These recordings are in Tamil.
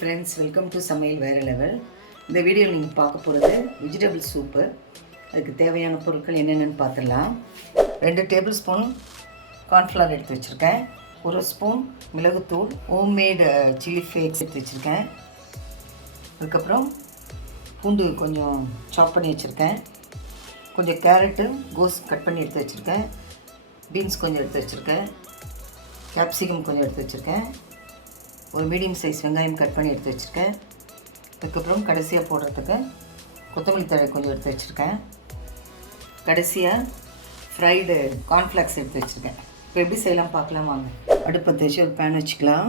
friends, welcome to Samayal Vera level. இந்த வீடியோவில் நீங்கள் பார்க்க போகிறது வெஜிடபிள் சூப்பு. அதுக்கு தேவையான பொருட்கள் என்னென்னு பார்த்துடலாம். 2 டேபிள் ஸ்பூன் கார்ன்ஃப்ளவர் எடுத்து வச்சுருக்கேன். 1 ஸ்பூன் மிளகுத்தூள், ஹோம்மேடு சில்லி ஃப்ளேக்ஸ் எடுத்து வச்சுருக்கேன். அதுக்கப்புறம் பூண்டு கொஞ்சம் சாப் பண்ணி வச்சுருக்கேன். கொஞ்சம் கேரட்டு கோஸ் கட் பண்ணி எடுத்து வச்சுருக்கேன். பீன்ஸ் கொஞ்சம் எடுத்து வச்சுருக்கேன். கேப்சிகம் கொஞ்சம் எடுத்து வச்சுருக்கேன். ஒரு மீடியம் சைஸ் வெங்காயம் கட் பண்ணி எடுத்து வச்சுருக்கேன். அதுக்கப்புறம் கடைசியாக போடுறதுக்கு கொத்தமல்லி தழை கொஞ்சம் எடுத்து வச்சுருக்கேன். கடைசியாக ஃப்ரைடு கார்ன்ஃப்ளேக்ஸ் எடுத்து வச்சுருக்கேன். இப்போ எப்படி செய்யலாம் பார்க்கலாம் வாங்க. அடுப்பை வச்சு ஒரு பேன் வச்சுக்கலாம்.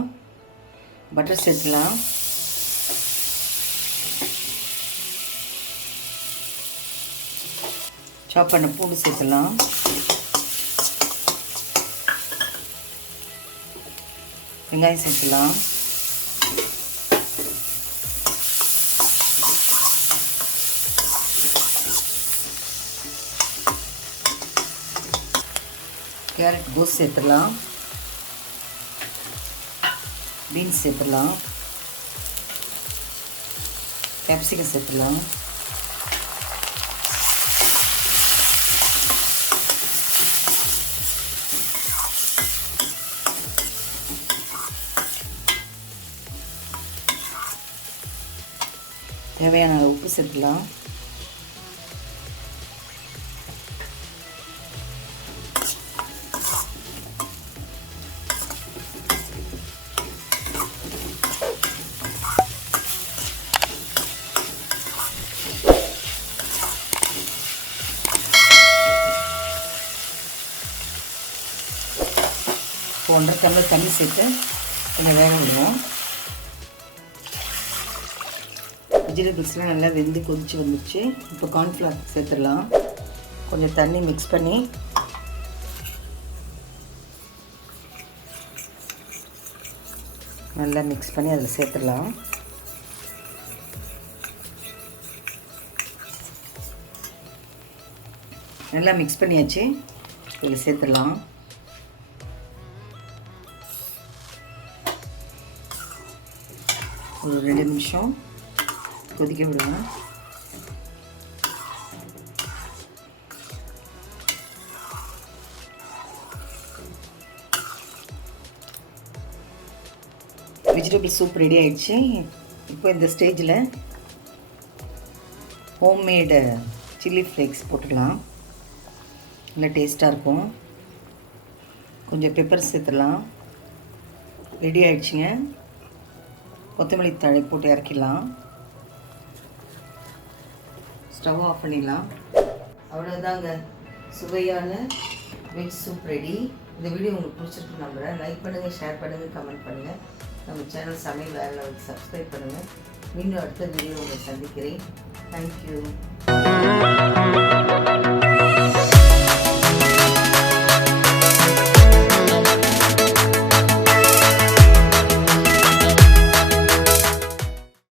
பட்டர் சேர்த்துக்கலாம். சாப் பண்ண பூண்டு சேர்த்துலாம். வெங்காயம் சேர்த்துலாம். கேரட் கோஸ் சேர்த்துடலாம். பீன்ஸ் சேர்த்துடலாம். கேப்சிகம் சேர்த்துடலாம். தேவையான உப்பு சேர்த்துலாம். இப்போ 1.5 டம்ளர் தண்ணி சேர்த்து கொஞ்சம் வேக விடுவோம். வெஜிடபிள்ஸ்லாம் நல்லா வெந்து கொதிச்சு வந்துடுச்சு. இப்போ கார்ன்ஃப்ளவர் சேர்த்துடலாம். கொஞ்சம் தண்ணி மிக்ஸ் பண்ணி நல்லா மிக்ஸ் பண்ணி அதில் சேர்த்துடலாம். நல்லா மிக்ஸ் பண்ணியாச்சு. இதில் சேர்த்துடலாம். ஒரு 2 நிமிஷம் கொதிக்க விடுவேன். வெஜிடபிள் சூப் ரெடி ஆயிடுச்சு. இப்போ இந்த ஸ்டேஜில் ஹோம்மேடு சில்லி ஃப்ளேக்ஸ் போட்டுடலாம். நல்லா டேஸ்ட்டாக இருக்கும். கொஞ்சம் பெப்பர் சேர்த்துடலாம். ரெடி ஆயிடுச்சுங்க. கொத்தமல்லி தழை போட்டு இறக்கிடலாம். ஸ்டவ் ஆஃப் பண்ணிடலாம். அவ்வளோதாங்க, சுவையான வெஜ் சூப் ரெடி. இந்த வீடியோ உங்களுக்கு பிடிச்சிருக்கு நம்புகிறேன். லைக் பண்ணுங்கள், ஷேர் பண்ணுங்கள், கமெண்ட் பண்ணுங்கள். நம்ம சேனல் சமையல் வேற லெவலுக்கு சப்ஸ்கிரைப் பண்ணுங்கள். மீண்டும் அடுத்த வீடியோ உங்களை சந்திக்கிறேன். தேங்க்யூ.